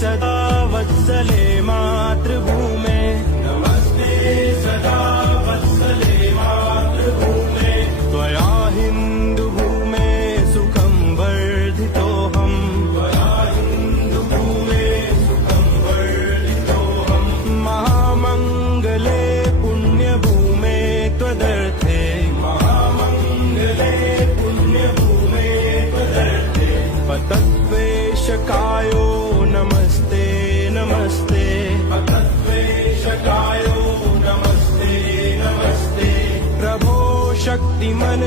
सदा वत्सले मातृभूमे नमस्ते सदा वत्सले मातृभूमे त्वया हिन्दुभूमे सुखं वर्धितोऽहम् त्वया हिन्दुभूमे सुखं वर्धितोऽहम् महामङ्गले पुण्यभूमे त्वदर्थे महामङ्गले पुण्यभूमे त्वदर्थे पतद्वेषकायो नमस्ते नमस्ते पतद्वेषकायो नमस्ते नमस्ते प्रभो शक्तिमन